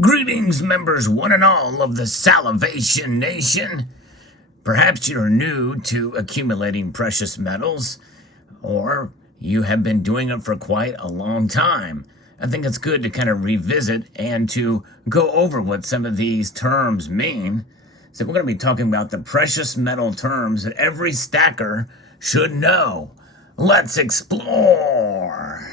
Greetings, members one and all of the Salivation Nation. Perhaps you're new to accumulating precious metals, or you have been doing it for quite a long time. I think it's good to kind of revisit and to go over what some of these terms mean. So we're going to be talking about the precious metal terms that every stacker should know. Let's explore.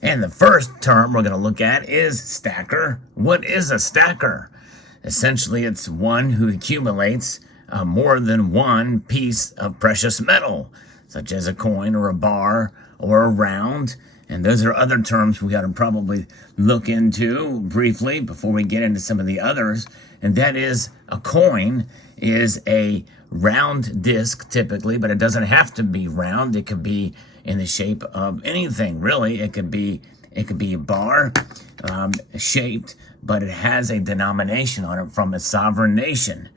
And the first term we're going to look at is stacker. What is a stacker? Essentially, it's one who accumulates more than one piece of precious metal, such as a coin or a bar or a round. And those are other terms we got to probably look into briefly before we get into some of the others. And that is, a coin is a round disc typically, but it doesn't have to be round. It could be in the shape of anything, really. It could be a bar shaped, but it has a denomination on it from a sovereign nation.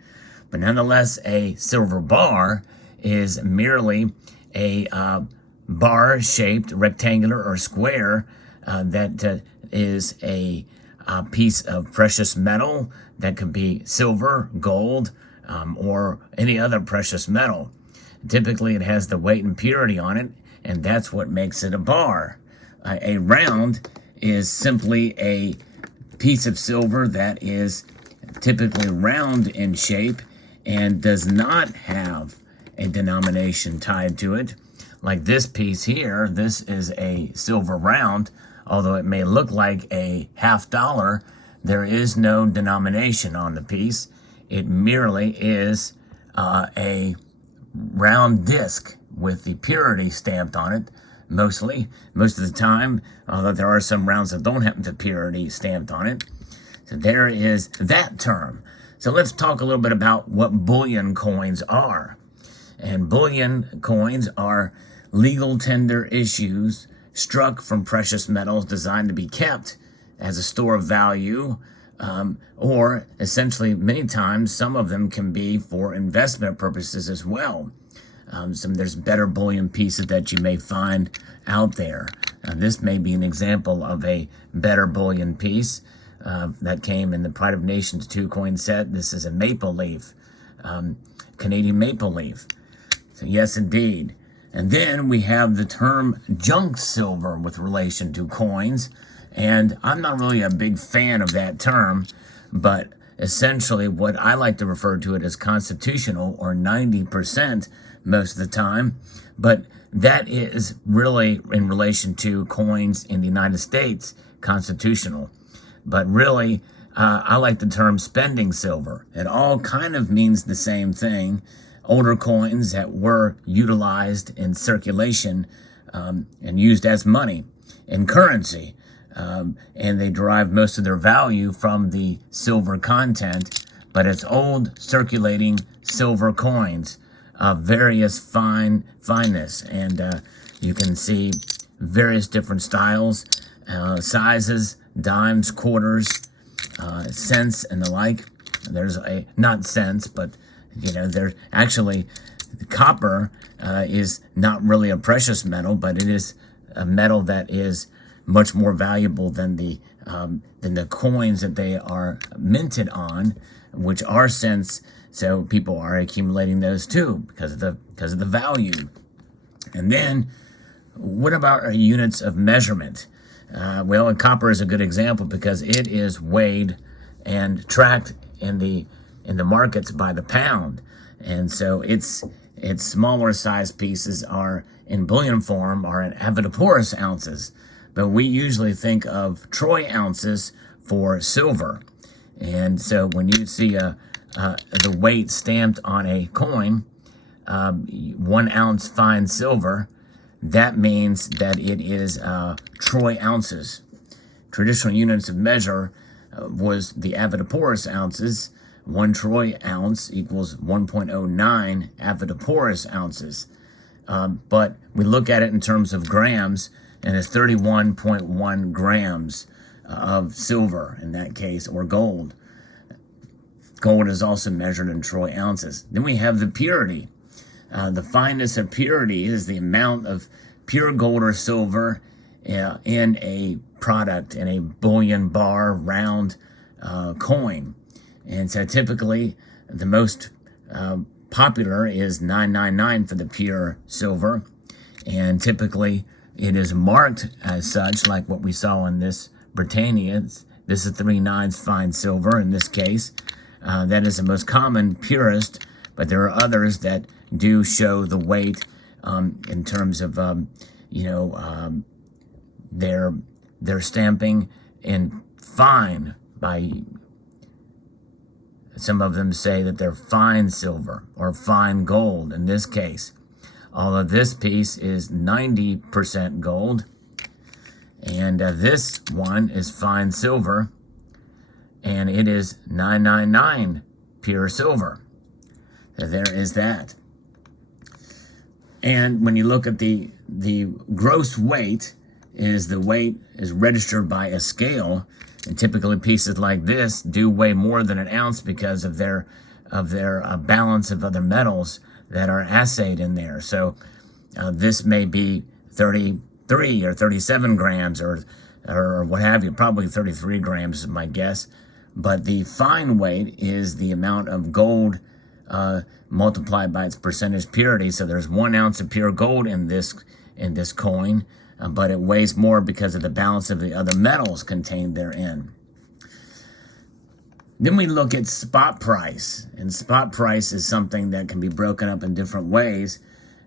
But nonetheless, a silver bar is merely a bar-shaped, rectangular or square that is a piece of precious metal that could be silver, gold, or any other precious metal. Typically, it has the weight and purity on it, and that's what makes it a bar. A round is simply a piece of silver that is typically round in shape and does not have a denomination tied to it. Like this piece here, this is a silver round. Although it may look like a $50, there is no denomination on the piece. It merely is a round disc with the purity stamped on it, most of the time, although there are some rounds that don't have the purity stamped on it. So there is that term. So let's talk a little bit about what bullion coins are. And bullion coins are legal tender issues struck from precious metals designed to be kept as a store of value, or essentially many times some of them can be for investment purposes as well. There's better bullion pieces that you may find out there. This may be an example of a better bullion piece that came in the Pride of Nations 2-coin set. This is a maple leaf, Canadian maple leaf. So yes, indeed. And then we have the term junk silver with relation to coins. And I'm not really a big fan of that term, but essentially what I like to refer to it as constitutional, or 90% most of the time. But that is really in relation to coins in the United States, constitutional. But really, I like the term spending silver. It all kind of means the same thing. Older coins that were utilized in circulation and used as money in currency. And they derive most of their value from the silver content. But it's old circulating silver coins of various fineness. And you can see various different styles, sizes, dimes, quarters, cents, and the like. There's not cents, but there's actually copper is not really a precious metal, but it is a metal that is much more valuable than the coins that they are minted on, which are cents. So people are accumulating those too because of the value. And then, what about our units of measurement? Well, and copper is a good example because it is weighed and tracked in the markets by the pound, and so its smaller size pieces are in bullion form are in avoirdupois ounces, but we usually think of troy ounces for silver. And so when you see the weight stamped on a coin, 1 ounce fine silver, that means that it is troy ounces. Traditional units of measure was the avoirdupois ounces. 1 troy ounce equals 1.09 avoirdupois ounces. But we look at it in terms of grams, and it's 31.1 grams of silver in that case, or gold. Gold is also measured in troy ounces. Then we have the purity. The fineness of purity is the amount of pure gold or silver in a product, in a bullion bar round coin. And so typically the most popular is 999 for the pure silver. And typically it is marked as such, like what we saw on this Britannia. This is 3 nines fine silver in this case. That is the most common, purest, but there are others that do show the weight in terms of, their stamping in fine. By some of them say that they're fine silver or fine gold in this case. All of this piece is 90% gold, and this one is fine silver, and it is 999 pure silver. So there is that. And when you look at the gross weight, the weight is registered by a scale, and typically pieces like this do weigh more than an ounce because of their balance of other metals that are assayed in there. So this may be 33 or 37 grams or what have you, probably 33 grams is my guess. But the fine weight is the amount of gold multiplied by its percentage purity. So there's 1 ounce of pure gold in this coin, but it weighs more because of the balance of the other metals contained therein. Then we look at spot price, and spot price is something that can be broken up in different ways.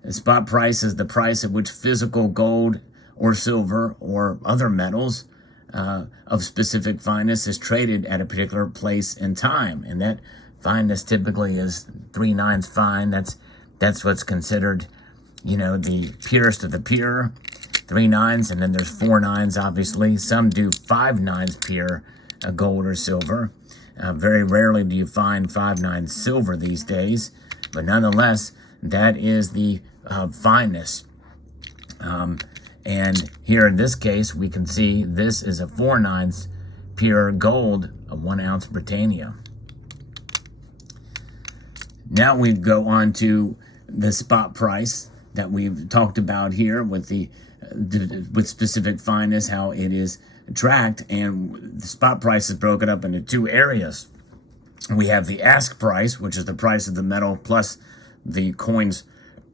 And spot price is the price at which physical gold or silver or other metals of specific fineness is traded at a particular place and time. And that fineness typically is 3 nines fine. That's what's considered, the purest of the pure, 3 nines, and then there's 4 nines, obviously. Some do 5 nines pure gold or silver. Very rarely do you find 5 nines silver these days, but nonetheless, that is the fineness. And here in this case, we can see this is a 4 nines pure gold, a 1 ounce Britannia. Now we go on to the spot price that we've talked about here with with specific fineness, how it is tracked, and the spot price is broken up into 2 areas. We have the ask price, which is the price of the metal plus the coin's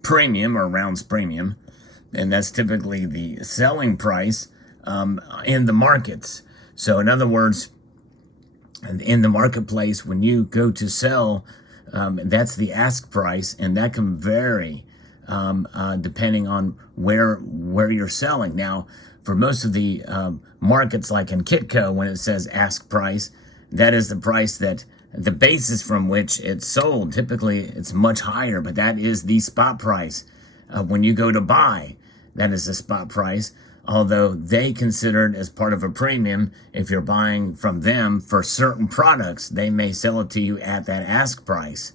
premium or rounds premium, and that's typically the selling price in the markets. So in other words, in the marketplace, when you go to sell, that's the ask price, and that can vary depending on where you're selling. Now, for most of the markets, like in Kitco, when it says ask price, that is the price that the basis from which it's sold. Typically, it's much higher, but that is the spot price. When you go to buy, that is the spot price, although they consider it as part of a premium. If you're buying from them for certain products, they may sell it to you at that ask price.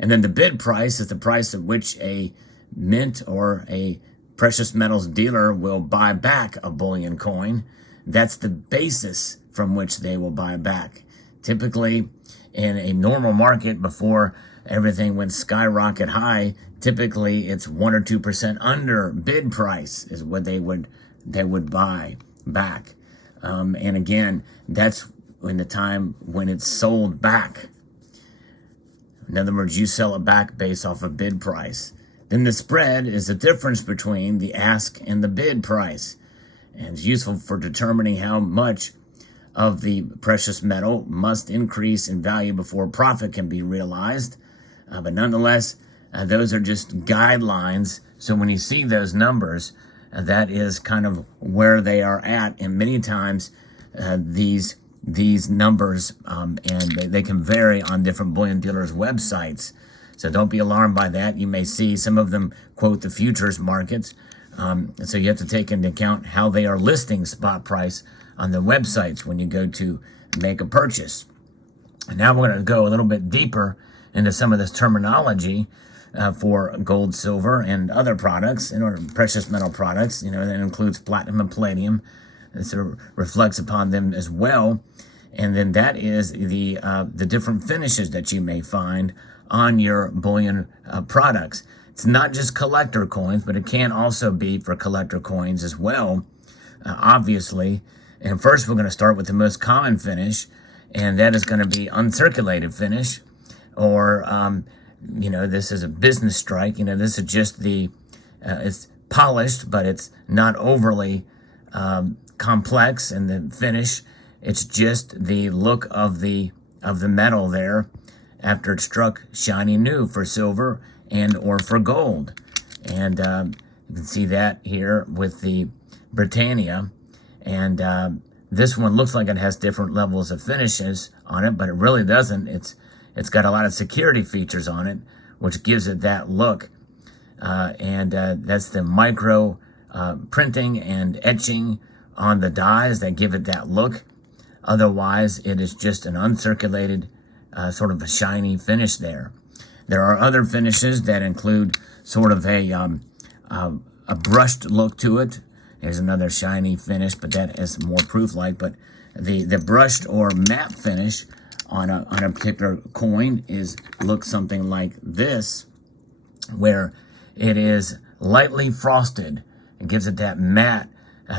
And then the bid price is the price at which a mint or a precious metals dealer will buy back a bullion coin. That's the basis from which they will buy back. Typically, in a normal market, before everything went skyrocket high, typically it's 1 or 2% under bid price is what they would buy back. And again, that's in the time when it's sold back. In other words, you sell it back based off of bid price. Then the spread is the difference between the ask and the bid price, and it's useful for determining how much of the precious metal must increase in value before profit can be realized. But nonetheless, those are just guidelines. So when you see those numbers, that is kind of where they are at. And many times these numbers, and they can vary on different bullion dealers' websites. So don't be alarmed by that. You may see some of them quote the futures markets. So you have to take into account how they are listing spot price on the websites when you go to make a purchase. And now we're going to go a little bit deeper into some of this terminology for gold, silver, and other products, precious metal products. That includes platinum and palladium. It sort of reflects upon them as well. And then that is the different finishes that you may find on your bullion products. It's not just collector coins, but it can also be for collector coins as well, obviously. And first, we're going to start with the most common finish, and that is going to be uncirculated finish, or this is a business strike. This is just it's polished, but it's not overly complex in the finish. It's just the look of the metal there after it struck shiny new for silver and or for gold. And you can see that here with the Britannia. And this one looks like it has different levels of finishes on it, but it really doesn't. It's got a lot of security features on it, which gives it that look. And that's the micro printing and etching on the dies that give it that look. Otherwise, it is just an uncirculated sort of a shiny finish there. There are other finishes that include sort of a brushed look to it. There's another shiny finish, but that is more proof-like. But the brushed or matte finish on a particular coin looks something like this, where it is lightly frosted. It gives it that matte,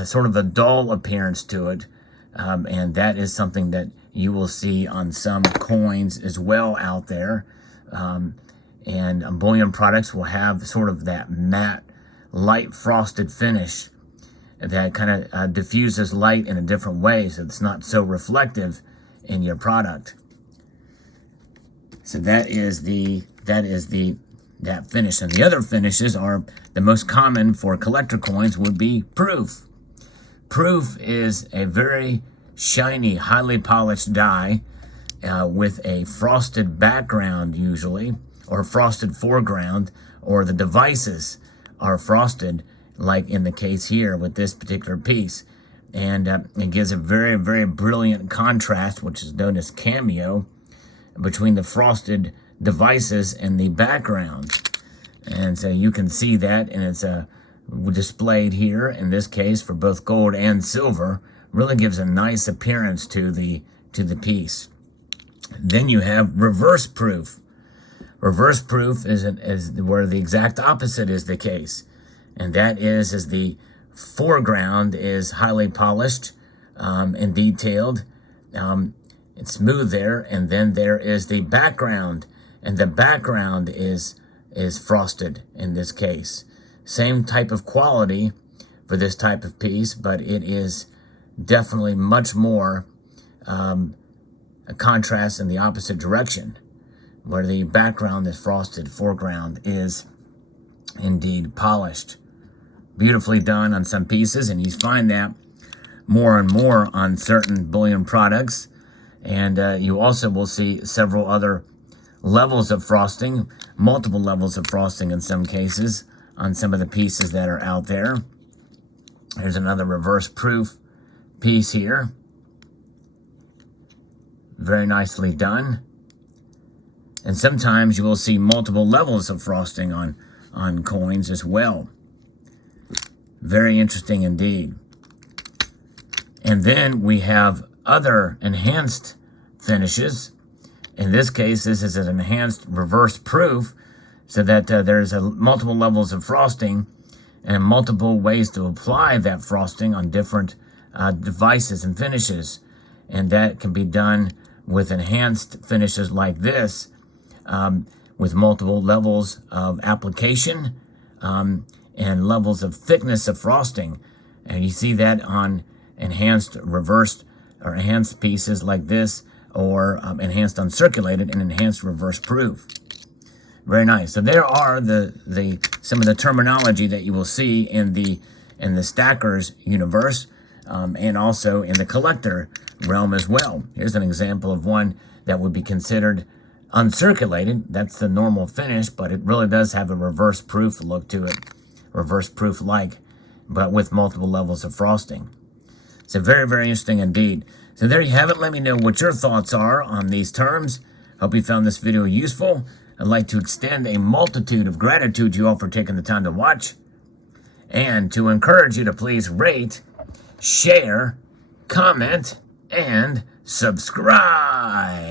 sort of a dull appearance to it. And that is something that you will see on some coins as well out there. And bullion products will have sort of that matte, light frosted finish that kind of diffuses light in a different way, so it's not so reflective in your product. So that finish. And the other finishes are the most common for collector coins would be proof. Proof is a very shiny, highly polished die with a frosted background usually, or frosted foreground, or the devices are frosted, like in the case here with this particular piece. And it gives a very, very brilliant contrast, which is known as cameo, between the frosted devices and the background. And so you can see that, and it's displayed here in this case for both gold and silver. Really gives a nice appearance to the piece. Then you have reverse proof. Reverse proof is where the exact opposite is the case, and that is the foreground is highly polished and detailed. It's smooth there, and then there is the background, and the background is frosted in this case. Same type of quality for this type of piece, but it is definitely much more a contrast in the opposite direction, where the background is frosted, foreground is indeed polished. Beautifully done on some pieces, and you find that more and more on certain bullion products. And you also will see several other levels of frosting, multiple levels of frosting in some cases, on some of the pieces that are out there. There's another reverse proof piece here. Very nicely done. And sometimes you will see multiple levels of frosting on coins as well. Very interesting indeed. And then we have other enhanced finishes. In this case, this is an enhanced reverse proof, so that there's multiple levels of frosting and multiple ways to apply that frosting on different devices and finishes. And that can be done with enhanced finishes like this, with multiple levels of application and levels of thickness of frosting. And you see that on enhanced reversed or enhanced pieces like this, or enhanced uncirculated and enhanced reverse proof. Very nice. So there are some of the terminology that you will see in the stackers universe, and also in the collector realm as well. Here's an example of one that would be considered uncirculated. That's the normal finish, but it really does have a reverse proof look to it, reverse proof like, but with multiple levels of frosting. So very, very interesting indeed. So there you have it. Let me know what your thoughts are on these terms. Hope you found this video useful. I'd like to extend a multitude of gratitude to you all for taking the time to watch, and to encourage you to please rate, share, comment, and subscribe.